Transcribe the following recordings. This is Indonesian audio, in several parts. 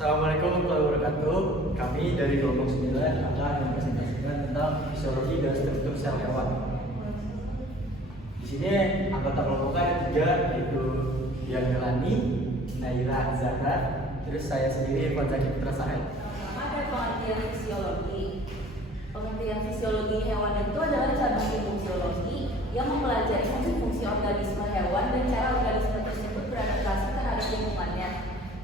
Assalamualaikum warahmatullahi wabarakatuh. Kami dari kelompok 9 akan mempresentasikan tentang fisiologi dan struktur sel hewan. Di sini anggota kelompok ada 3, yaitu Dian Melani, Naira Zahra, terus saya sendiri Fadzaki Putra Sahed. Pertama ada pengertian fisiologi. Pengertian fisiologi hewan itu adalah cabang ilmu fisiologi yang mempelajari fungsi-fungsi organisme hewan dan cara organisme tersebut beradaptasi terhadap lingkungannya.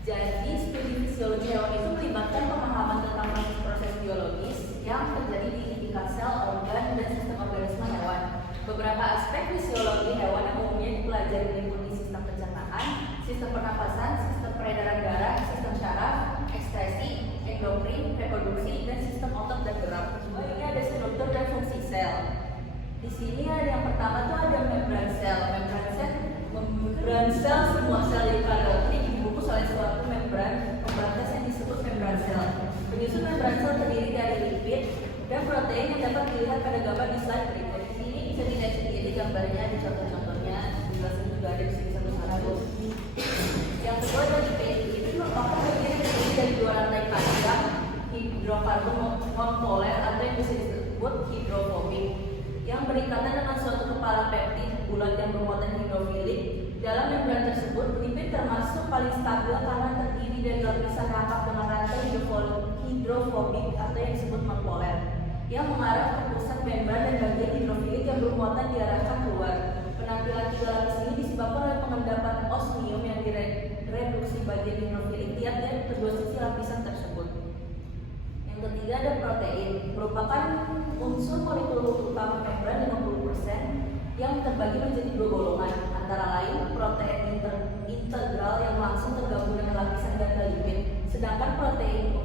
Jadi, studi fisiologi hewan itu melibatkan pemahaman tentang proses biologis yang terjadi di indika sel, organ, dan sistem organisme hewan. Beberapa aspek fisiologi hewan yang umumnya dipelajari meliputi sistem pencernaan, sistem pernapasan, sistem peredaran darah, sistem syaraf, ekskresi, endokrin, reproduksi, dan sistem otot dan gerak. Ini ada struktur dan fungsi sel. Di sini ada yang pertama tuh ada membran sel. Membran sel semua sel eukariotik dibungkus oleh suatu membran pembatas yang disebut membran sel. Penyusun membran sel terdiri dari lipid dan protein yang dapat dilihat pada gambar di slide berikut. Di sini bisa dilihat sendiri gambarnya, ada contoh-contohnya, dijelasin juga ada di sini satu-satu. Yang kedua adalah lipid. Itu merupakan bagian yang terdiri dari 2 rantai panjang hidrokarbon monopoler atau yang bisa disebut hidrofobik, yang berikatan dengan suatu kepala peptid bulat yang bermuatan hidrofilik. Dalam membran tersebut, lipid termasuk paling stabil karena terdiri dari lapisan rapat dengan rantai hidrofobik atau yang disebut monopoler, yang mengarah ke pusat membran dan bagian hidrofilik yang bermuatan diarahkan keluar. Penampilan 3 lapis ini disebabkan oleh pengendapan osmium yang direduksi bagian hidrofilik tiap dari kedua sisi lapisan tersebut. Yang ketiga ada protein, merupakan unsur molekul utama membran 50% yang terbagi menjadi 2 golongan, antara lain protein integral yang langsung tergabung dengan lapisan ganda lipid, sedangkan protein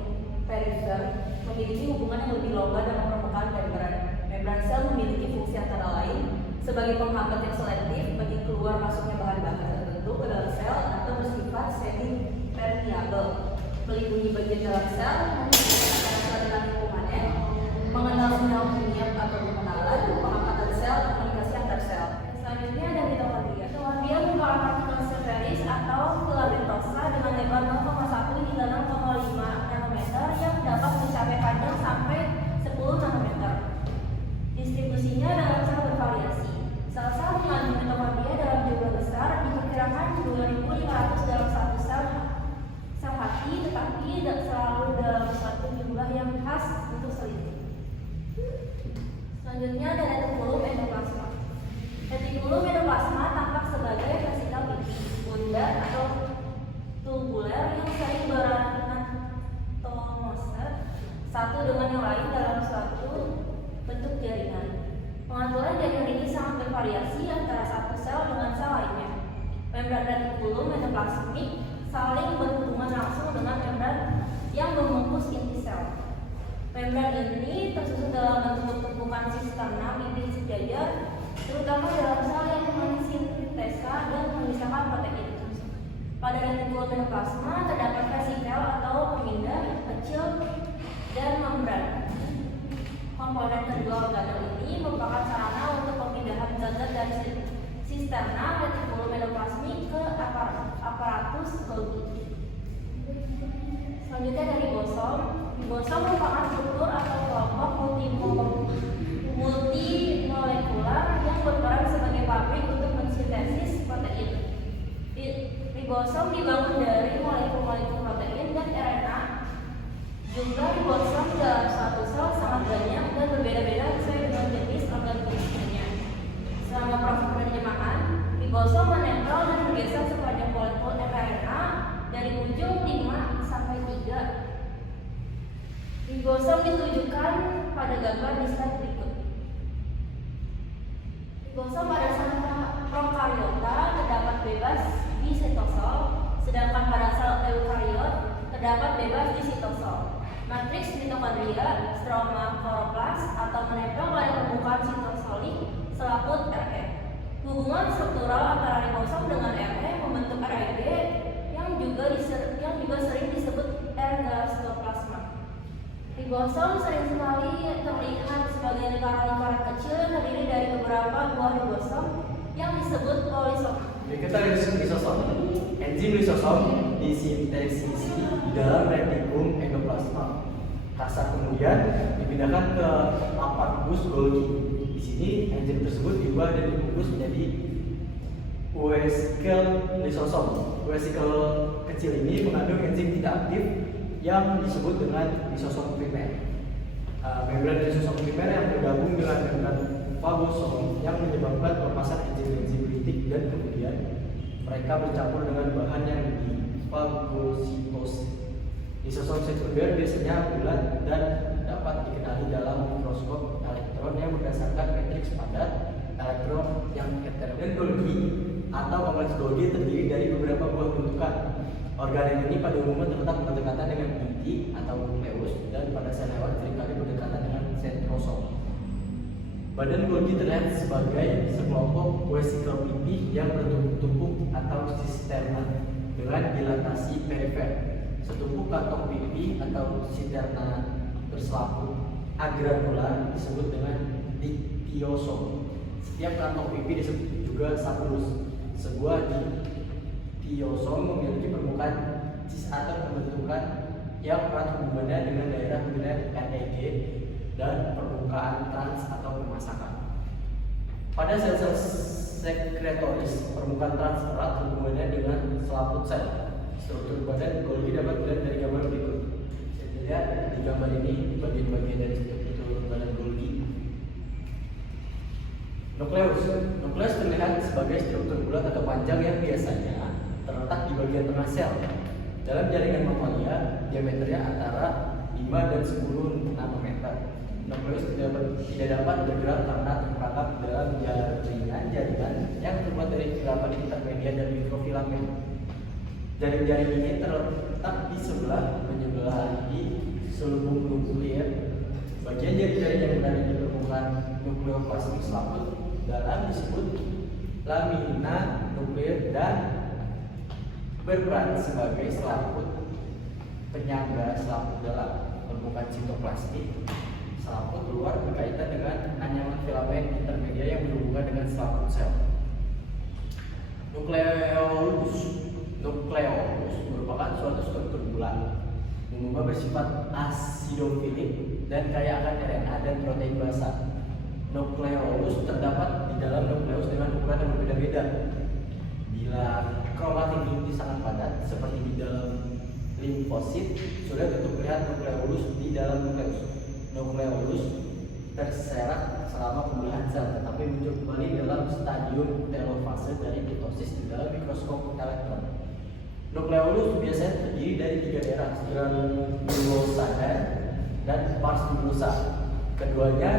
perifer memiliki hubungan yang lebih longgar dengan permukaan membran. Membran sel memiliki fungsi antara lain sebagai penghambat yang selektif bagi keluar masuknya bahan-bahan tertentu ke dalam sel atau bersifat semi-permeabel, melindungi bagian dalam sel, dengan lingkungannya, mengenal sinyal kimia atau pengenalan, pengamatan sel, komunikasi antar sel. Selanjutnya ada mitokondria. Mitokondria merupakan partikel sferis atau filamentosa dengan lebar 0,1 hingga 0,5 nanometer yang dapat mencapai panjang sampai 10 nanometer. Distribusinya dalam sel bervariasi. Sel-sel mengandung mitokondria dalam jumlah besar, diperkirakan 2.500 dalam satu sel hati, tetapi tidak selalu dalam satu jumlah yang khas untuk sel itu. Selanjutnya ada retikulum endoplasma. Retikulum endoplasma tampak sebagai vesikel pipi, bundar atau tubuler yang sering beranatomosa satu dengan yang lain dalam suatu bentuk jaringan. Pengaturan jaringan ini sangat bervariasi antara satu sel dengan sel lainnya. Membran retikulum endoplasmik saling berhubungan langsung dengan membran yang membungkus inti sel. Membran ini tersusun dalam bentuk tumpukan sisterna bibit sejajar, terutama dalam sel yang mensintesa dan memisahkan protein. Pada retikulum endoplasma terdapat vesikel atau pemindah kecil dan membran. Komponen kedua organel ini merupakan sarana untuk pemindahan zat dari sisterna retikulum endoplasmik ke aparatus Golgi. Selanjutnya dari ribosom. Ribosom merupakan struktur atau kelompok multimolekular yang berperan sebagai pabrik untuk mensintesis protein. Ribosom dibangun dari molekul-molekul protein dan RNA. Jumlah ribosom dalam suatu sel sangat banyak dan berbeda-beda sesuai dengan jenis organismenya. Selama proses penyemahan, ribosom menempel dan bergeser sepanjang molekul mRNA dari ujung 5 sampai 3. Ribosom ditunjukkan pada gambar di slide berikut. Ribosom pada sel prokariota terdapat bebas di sitosol, sedangkan pada sel eukariot terdapat bebas di sitosol. Matriks mitokondria, stroma kloroplas atau menempel pada permukaan sitosolik selaput Re. Hubungan struktural antara ribosom dengan Re membentuk Reg yang juga sering disebut ergastoplasma. Ribosom sering sekali terlihat sebagai lingkaran-lingkaran kecil yang terdiri dari beberapa buah ribosom yang disebut polisom. Berikut ada lisosom. Enzim lisosom disintesisi di dalam retikulum endoplasma. Kasar kemudian dipindahkan ke aparatus Golgi. Di sini enzim tersebut diubah dan dibungkus menjadi vesikel lisosom. Vesikel kecil ini mengandung enzim tidak aktif yang disebut dengan lisosom primer. Membran lisosom primer yang bergabung dengan fagosom yang menyebabkan pelepasan enzim-enzim litik dan kemudian mereka bercampur dengan bahan yang difagositosis. Lisosom sekunder biasanya bulat dan dapat dikenali dalam mikroskop elektron yang berdasarkan matriks padat elektron yang heterogen. Golgi atau kompleks Golgi terdiri dari beberapa buah bentukan. Organel ini pada umumnya terletak berdekatan dengan inti atau nukleus dan pada sel hewan seringkali berdekatan dengan sentrosom. Badan Golgi terlihat sebagai sekelompok vesikel pipih yang bertumpuk atau sisterna dengan dilatasi perifer. Setumpuk kantong pipih atau sisterna berselaput agranular disebut dengan diptyosom. Setiap kantong pipih disebut juga saplus. Sebuah diptyosom memiliki permukaan cis-atom pembentukan yang erat hubungannya dengan daerah hubungan REG dan permukaan trans atau pemasakan. Pada sel-sel sekretoris, permukaan trans erat hubungannya dengan selaput sel. Struktur badan Golgi dapat dilihat dari gambar berikut. Bisa dilihat di gambar ini bagian-bagian dari struktur badan Golgi. Nukleus terlihat sebagai struktur bulat atau panjang yang biasanya terletak di bagian tengah sel. Dalam jaringan mamalia, diameternya antara 5 dan 10 nanometer. Nukleus tidak dapat bergerak karena terperangkap dalam jaringan yang terbuat dari filamen intermedia dan mikrofilamen. Jaring-jaring ini terletak di sebelah menyebelahi selubung nuklir. Bagian jaring-jaring yang berada di permukaan nukleoplastik selaput dalam disebut lamina nuklir dan berperan sebagai selaput penyangga selaput dalam. Permukaan sitoplastik selaput luar berkaitan dengan anyaman filamen intermedia yang berhubungan dengan selaput sel. Nukleolus merupakan suatu struktur bulat, umumnya bersifat asidofilik dan kaya akan RNA dan protein basa. Nukleolus terdapat di dalam nukleus dengan ukuran yang berbeda-beda. Bila kromatin inti sangat padat, seperti di dalam limfosit, sudah tentu terlihat nukleolus di dalam nukleus. Nukleolus terserak selama pembelahan sel, tetapi muncul kembali dalam stadium telofase dari mitosis di dalam mikroskop elektron. Nukleolus biasanya terdiri dari 3 daerah, granulosa dan pars nucleosa. Keduanya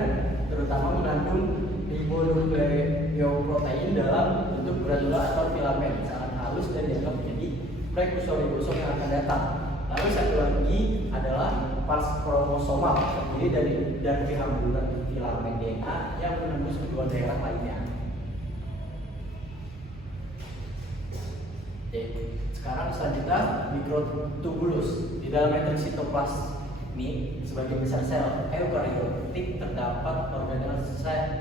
terutama mengandung ribonukleoprotein dalam bentuk granula atau filamen sangat halus dan dianggap menjadi prekursor ribosom yang akan datang. Lalu satu lagi adalah pars kromosomal, terdiri dari kehamburan filamen DNA yang menembus kedua daerah lainnya. Oke, sekarang selanjutnya mikrotubulus. Di dalam matriks sitoplasmik sebagian besar sel eukariotik terdapat organel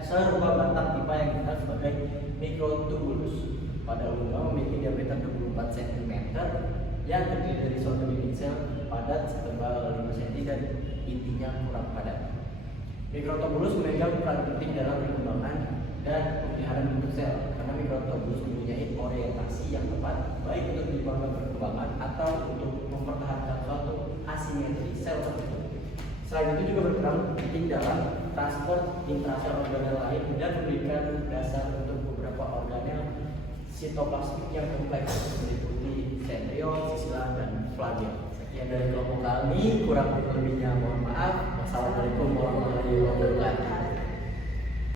serupa batang pipa yang dikenal sebagai mikrotubulus. Pada umumnya memiliki diameter 24 cm yang terdiri dari suatu bibit sel padat setebal 5 cm dan intinya kurang padat. Mikrotubulus memegang peran penting dalam perkembangan dan pemeliharaan bentuk sel karena mikrotubulus mempunyai orientasi yang tepat baik untuk menyebabkan perkembangan atau untuk mempertahankan suatu asimetri sel tersebut. Selain itu juga berperan penting dalam transport intrasel organel lain dan memberikan dasar untuk beberapa organel sitoplasmik yang kompleks meliputi sentriol, sisila, dan flagel. Sekian dari kelompok kami, kurang lebihnya mohon maaf. Wassalamualaikum warahmatullahi wabarakatuh.